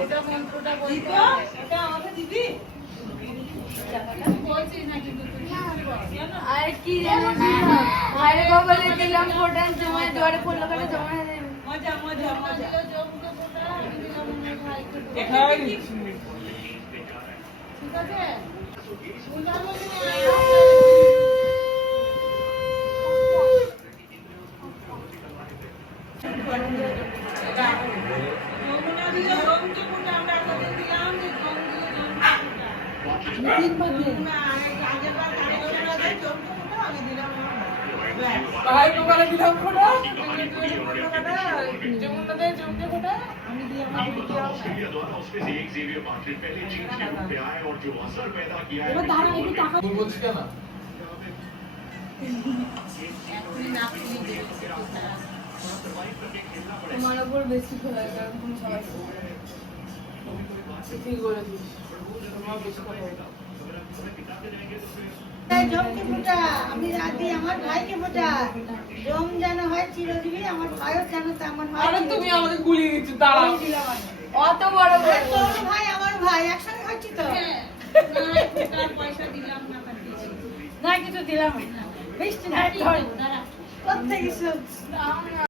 ওটা মন্ত্রটা বলতে ওটা আমাকে দিবি বলছিস না কিন্তু তুই আর কি জানো না আরে বাবা লে দিলাম ফোটা জমা দুয়ারে পড়লো করে জমা মজা মজা মজা জমকে ফোটা আমি দিলাম ভাই ঠিক আছে বুঝাবো যমুনা দিল জমকে ফোটা আমরা কত দিলাম যে জম দিল না আগের বার কারেকশন আছে জমকে ফোটা আমি দিলাম ভাই তোমারে দিলাম ফোটা যমুনা দে জমকে ফোটা আমি দিলাম ऑस्ट्रेलिया द्वारा उसमें से एक जेवियर मार्टिन पहले चीन के रूप में आए और जो असर पैदा किया है তুই বলছিস কেন তোমার উপর বেশি খোলা কারণ তুমি সবাই ঠিক করে দিস তোমার বেশি কথা বলো জমকে ফোটা আমি রাধি আমার ভাইকে ফোটা জম যেন হয় চিরজীবী আমার ভাইও যেন তেমন হয় আরে তুমি আমাকে গুলিয়ে দিচ্ছ দাঁড়াও আমি দিলাম আমি। অত বড় আরে তোর ভাই আমার ভাই একসঙ্গে হচ্ছি তো না কিছু দিলাম না মিষ্টি না কোথেকে